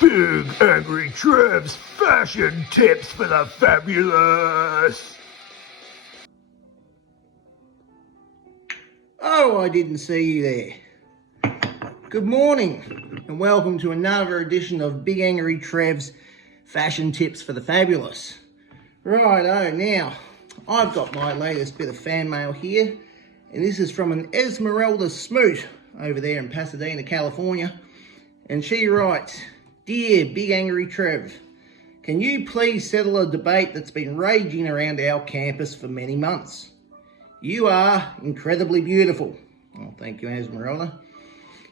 Big Angry Trev's fashion tips for the fabulous. Oh, I didn't see you there. Good morning and welcome to another edition of Big Angry Trev's fashion tips for the fabulous. Righto, now I've got my latest bit of fan mail here, and this is from an Esmeralda Smoot over there in Pasadena, California. And she writes, "Dear Big Angry Trev, can you please settle a debate that's been raging around our campus for many months? You are incredibly beautiful." Oh, thank you, Esmeralda.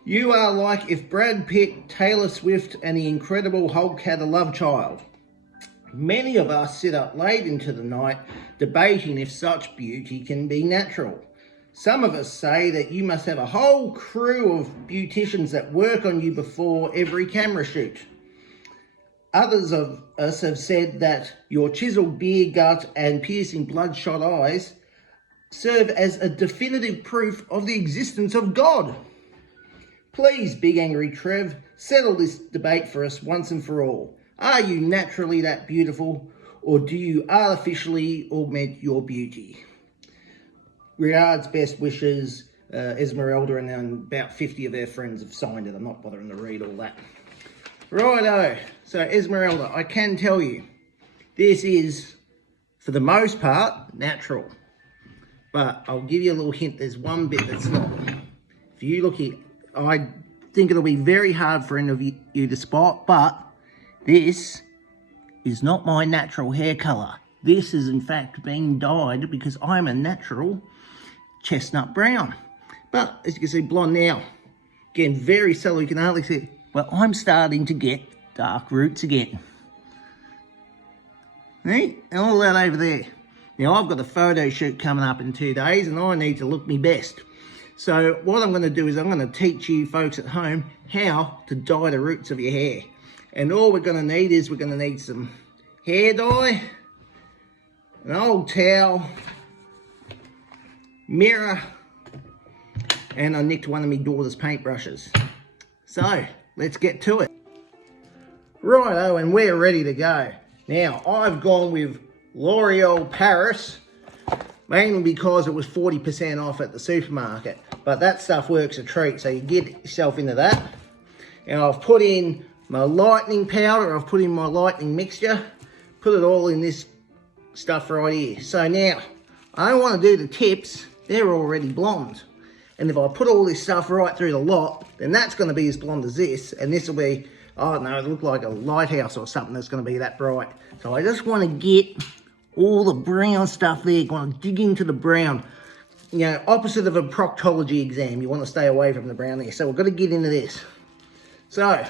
"You are like if Brad Pitt, Taylor Swift, and the Incredible Hulk had a love child. Many of us sit up late into the night debating if such beauty can be natural. Some of us say that you must have a whole crew of beauticians that work on you before every camera shoot. Others of us have said that your chiseled beer gut and piercing bloodshot eyes serve as a definitive proof of the existence of God. Please, Big Angry Trev, settle this debate for us once and for all. Are you naturally that beautiful, or do you artificially augment your beauty? Regards, best wishes, Esmeralda," and then about 50 of their friends have signed it. I'm not bothering to read all that. Righto, so Esmeralda, I can tell you, this is, for the most part, natural. But I'll give you a little hint, there's one bit that's not. If you look here, I think it'll be very hard for any of you to spot, but this is not my natural hair colour. This is in fact being dyed because I'm a natural chestnut brown. But as you can see, blonde now. Again, very subtle, you can hardly see. Well, I'm starting to get dark roots again. See? All that over there. Now, I've got a photo shoot coming up in 2 days and I need to look my best. So what I'm going to do is I'm going to teach you folks at home how to dye the roots of your hair. And all we're going to need is we're going to need some hair dye, an old towel, mirror, and I nicked one of my daughter's paintbrushes. So let's get to it. Righto, and we're ready to go. Now, I've gone with L'Oreal Paris, mainly because it was 40% off at the supermarket. But that stuff works a treat, so you get yourself into that. And I've put in my lightening powder, I've put in my lightening mixture, put it all in this stuff right here. So now, I don't want to do the tips, they're already blonde. And if I put all this stuff right through the lot, then that's going to be as blonde as this, and this will be, I don't know, it'll look like a lighthouse or something that's going to be that bright. So I just want to get all the brown stuff there, going to dig into the brown. You know, opposite of a proctology exam, you want to stay away from the brown there. So we've got to get into this. So,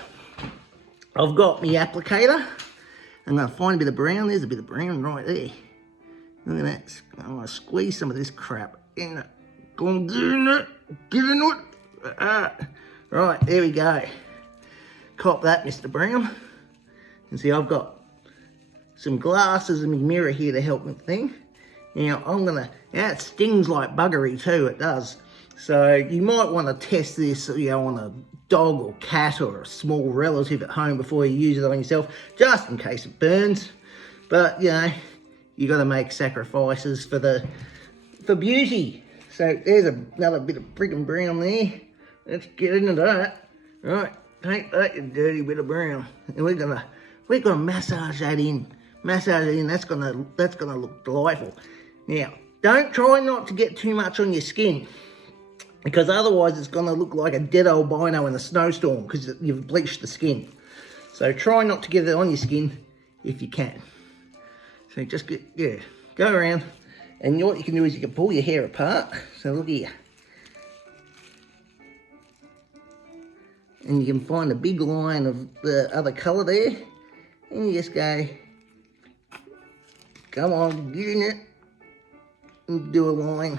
I've got my applicator. I'm going to find a bit of brown. There's a bit of brown right there. Look at that. I'm going to squeeze some of this crap in it. Go on, get in it. Get in it. Right, there we go. Cop that, Mr. Brown. And see, I've got some glasses and my mirror here to help with the thing. Now, I'm going to, it stings like buggery too, it does. So you might want to test this, you know, on a dog or cat or a small relative at home before you use it on yourself, just in case it burns. But, you know, you got to make sacrifices for beauty. So there's another bit of friggin' brown there. Let's get into that. Right, take that, you dirty bit of brown. And we're gonna massage that in. Massage it in, that's gonna look delightful. Now, don't try not to get too much on your skin, because otherwise it's gonna look like a dead albino in a snowstorm because you've bleached the skin. So try not to get it on your skin if you can. So just go around. And what you can do is you can pull your hair apart. So look here. And you can find a big line of the other colour there. And you just go, come on, get in it. And do a line.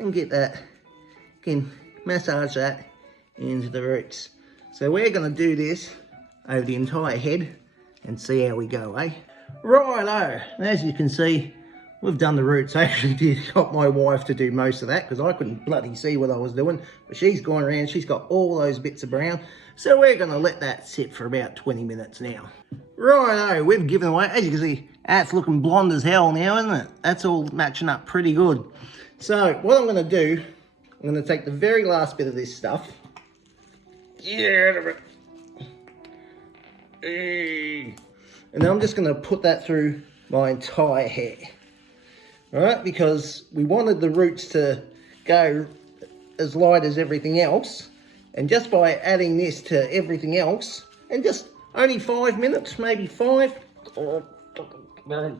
And get that. You can massage that into the roots. So we're going to do this over the entire head and see how we go, eh? Righto, as you can see, we've done the roots. I actually got my wife to do most of that because I couldn't bloody see what I was doing. But she's gone around, she's got all those bits of brown. So we're going to let that sit for about 20 minutes now. Righto, we've given away, as you can see, that's looking blonde as hell now, isn't it? That's all matching up pretty good. So what I'm going to do, I'm going to take the very last bit of this stuff. Get out of it. Hey. And then I'm just going to put that through my entire hair. Alright, because we wanted the roots to go as light as everything else. And just by adding this to everything else, and just only 5 minutes, maybe 5. Right.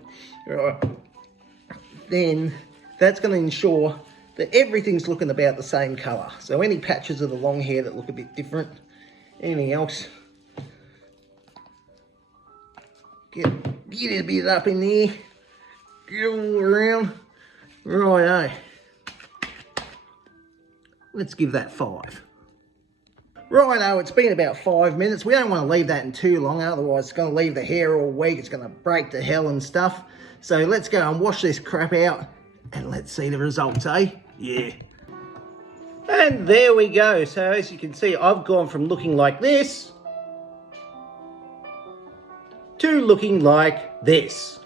Then that's going to ensure that everything's looking about the same colour. So any patches of the long hair that look a bit different, anything else, get a bit up in there, get all around. Righto. Let's give that 5. Righto, it's been about 5 minutes. We don't want to leave that in too long, otherwise it's going to leave the hair all weak. It's going to break to hell and stuff. So let's go and wash this crap out and let's see the results, eh? Yeah. And there we go. So as you can see, I've gone from looking like this to looking like this.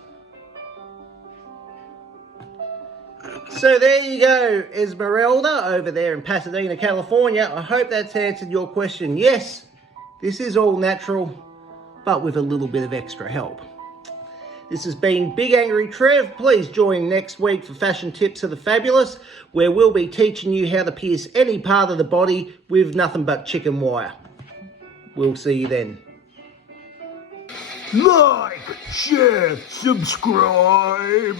So there you go, Esmeralda over there in Pasadena, California. I hope that's answered your question. Yes, this is all natural, but with a little bit of extra help. This has been Big Angry Trev. Please join next week for Fashion Tips of the Fabulous, where we'll be teaching you how to pierce any part of the body with nothing but chicken wire. We'll see you then. Like, share, subscribe.